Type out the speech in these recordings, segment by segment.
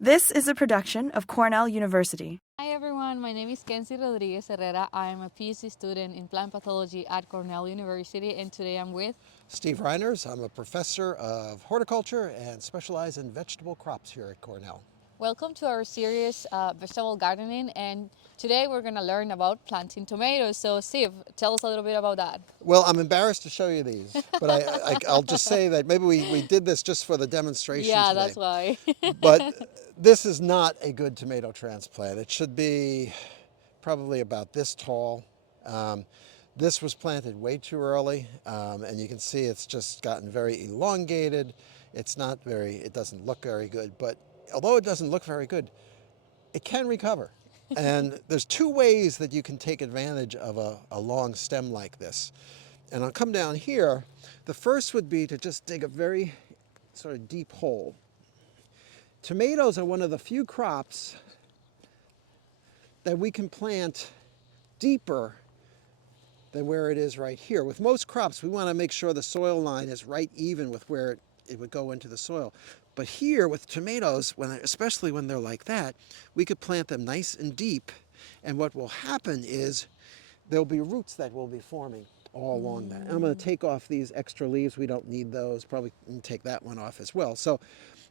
This is a production of Cornell University. Hi everyone, my name is Kensy Rodriguez Herrera. I am a Ph.D. student in plant pathology at Cornell University, and today I'm with Steve Reiners. I'm a professor of horticulture and specialize in vegetable crops here at Cornell. welcome to our series vegetable gardening, and today we're going to learn about planting tomatoes. So Steve, tell us a little bit about that. Well, I'm embarrassed to show you these, but I'll just say that maybe we did this just for the demonstration Yeah, today. that's why. But this is not a good tomato transplant. It should be probably about this tall. This was planted way too early, and you can see it's just gotten very elongated. It doesn't look very good, but although it doesn't look very good, it can recover. And there's two ways that you can take advantage of a long stem like this. And I'll come down here. The first would be to just dig a very sort of deep hole. Tomatoes are one of the few crops that we can plant deeper than where it is right here. With most crops, we want to make sure the soil line is right even with where it would go into the soil. But here with tomatoes, especially when they're like that, we could plant them nice and deep. And what will happen is there'll be roots that will be forming all along that. And I'm going to take off these extra leaves. We don't need those. Probably take that one off as well. So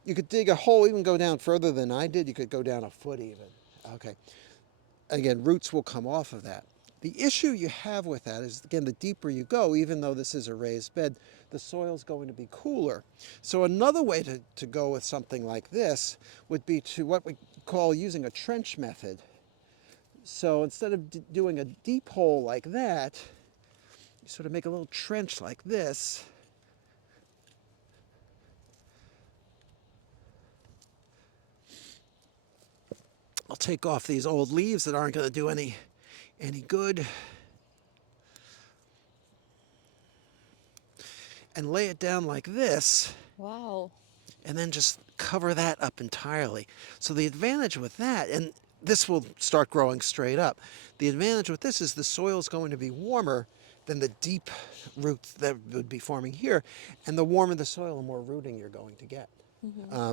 you could dig a hole, even go down further than I did. You could go down a foot even. Okay. Again, roots will come off of that. The issue you have with that is, again, the deeper you go, even though this is a raised bed, the soil's going to be cooler. So another way to go with something like this would be to what we call using a trench method. So instead of doing a deep hole like that, you sort of make a little trench like this. I'll take off these old leaves that aren't going to do any good, and lay it down like this, Wow. and then just cover that up entirely. So the advantage with that, and this will start growing straight up, the advantage with this is the soil is going to be warmer than the deep roots that would be forming here, and the warmer the soil, the more rooting you're going to get.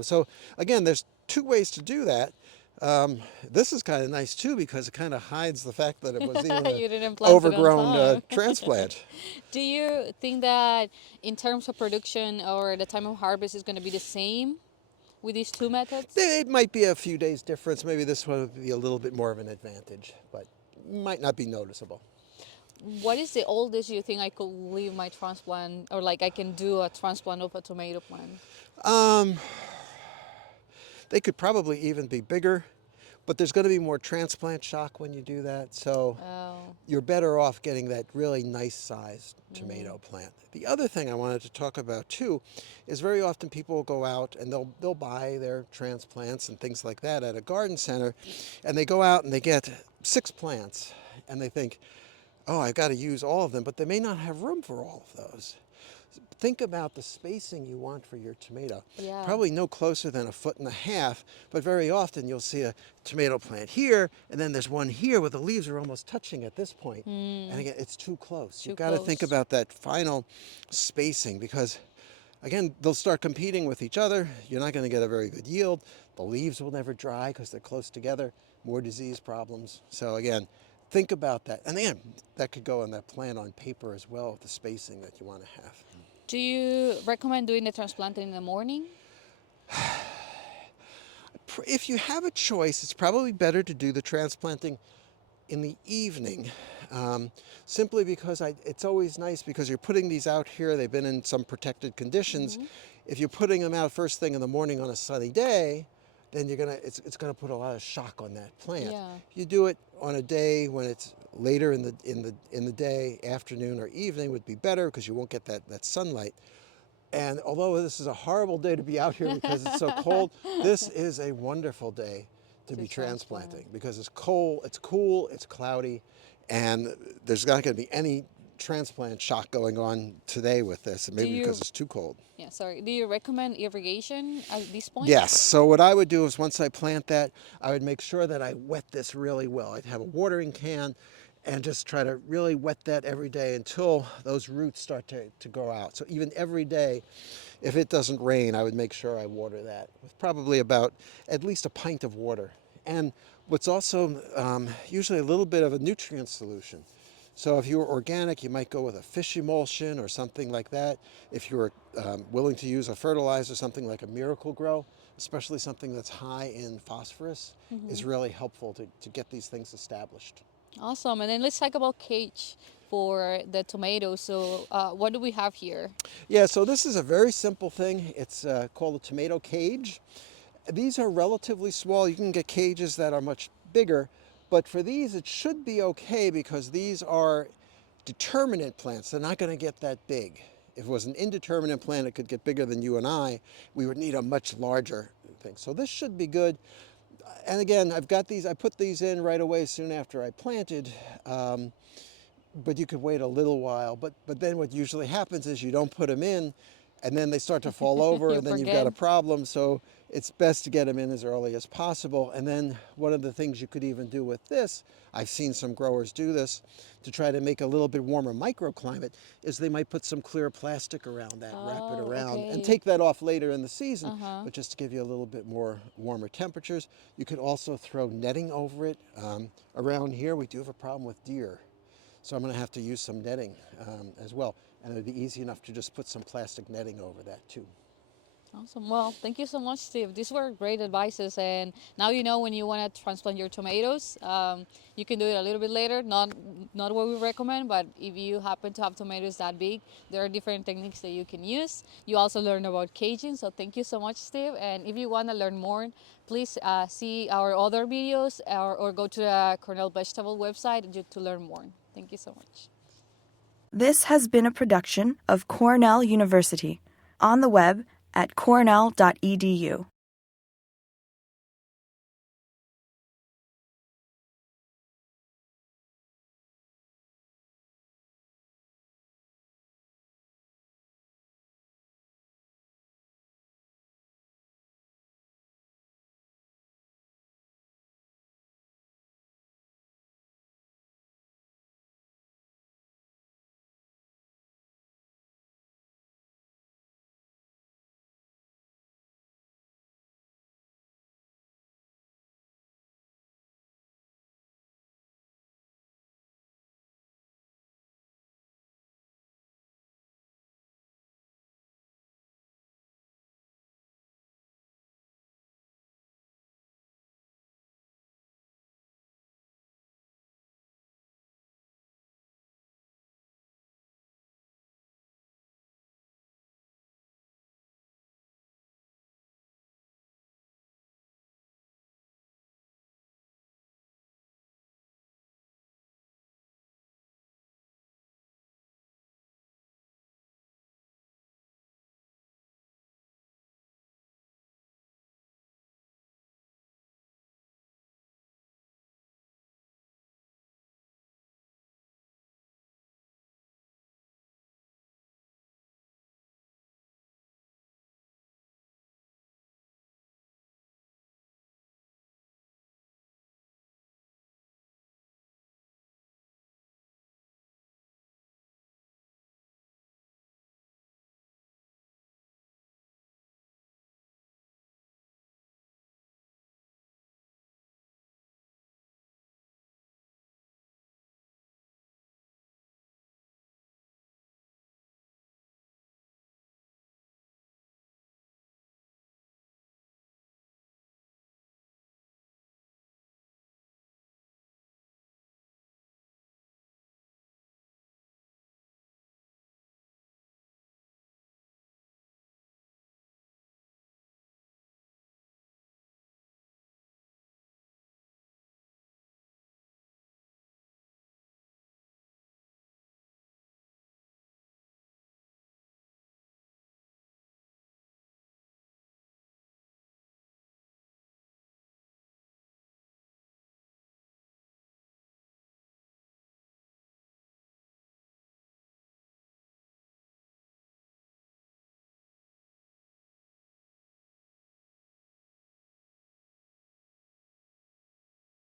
So again, there's two ways to do that. This is kind of nice too because it kind of hides the fact that it was even You an didn't plant it on overgrown time. transplant. Do you think that in terms of production or the time of harvest is going to be the same with these two methods? It might be a few days difference. Maybe this one would be a little bit more of an advantage, but might not be noticeable. What is the oldest you think I could leave my transplant, or like I can do a transplant of a tomato plant? Um, they could probably even be bigger, but there's going to be more transplant shock when you do that. So Oh, you're better off getting that really nice sized tomato plant. The other thing I wanted to talk about too is very often people will go out and they'll buy their transplants and things like that at a garden center, and they go out and they get 6 plants and they think, oh, I've got to use all of them, but they may not have room for all of those. Think about the spacing you want for your tomato. yeah. Probably no closer than 1.5 feet, but very often you'll see a tomato plant here, and then there's one here where the leaves are almost touching at this point. And again, it's too close. You've got to think close. about that final spacing because, again, they'll start competing with each other. You're not going to get a very good yield. The leaves will never dry because they're close together. More disease problems. So again, think about that. And again, that could go on that plan on paper as well, the spacing that you want to have. Do you recommend doing the transplanting in the morning? If you have a choice, it's probably better to do the transplanting in the evening, simply because it's always nice because you're putting these out here. They've been in some protected conditions. If you're putting them out first thing in the morning on a sunny day, then it's gonna put a lot of shock on that plant. Yeah. If you do it on a day when it's later in the day, afternoon or evening would be better because you won't get that sunlight. And although this is a horrible day to be out here because it's so cold, this is a wonderful day to be transplanting because it's cold, it's cool, it's cloudy, and there's not going to be any transplant shock going on today with this, and maybe because it's too cold. Yeah, sorry. Do you recommend irrigation at this point? Yes, so what I would do is once I plant that, I would make sure that I wet this really well. I'd have a watering can, and just try to really wet that every day until those roots start to grow out. So even every day, if it doesn't rain, I would make sure I water that with probably about at least a pint of water. And what's also usually a little bit of a nutrient solution. So if you were organic, you might go with a fish emulsion or something like that. If you were willing to use a fertilizer, something like a Miracle Grow, especially something that's high in phosphorus, is really helpful to get these things established. Awesome. And then let's talk about cage for the tomatoes. So what do we have here? Yeah, so this is a very simple thing. It's called a tomato cage. These are relatively small. You can get cages that are much bigger, but for these it should be okay because these are determinate plants. They're not going to get that big. If it was an indeterminate plant, it could get bigger than you and I. We would need a much larger thing. So this should be good. And again, I've got these, I put these in right away soon after I planted, but you could wait a little while. But then what usually happens is you don't put them in, and then they start to fall over, You and then you've got a problem. So it's best to get them in as early as possible. And then one of the things you could even do with this, I've seen some growers do this, to try to make a little bit warmer microclimate, is they might put some clear plastic around that, wrap it around, and take that off later in the season, but just to give you a little bit more warmer temperatures. You could also throw netting over it. Around here, we do have a problem with deer. So I'm going to have to use some netting as well. And it would be easy enough to just put some plastic netting over that too. Awesome. Well, thank you so much, Steve. These were great advices, and now you know when you want to transplant your tomatoes, you can do it a little bit later. Not what we recommend, but if you happen to have tomatoes that big, there are different techniques that you can use. You also learned about caging, so thank you so much, Steve. And if you want to learn more, please see our other videos or go to the Cornell Vegetable website to learn more. Thank you so much. This has been a production of Cornell University, on the web at cornell.edu.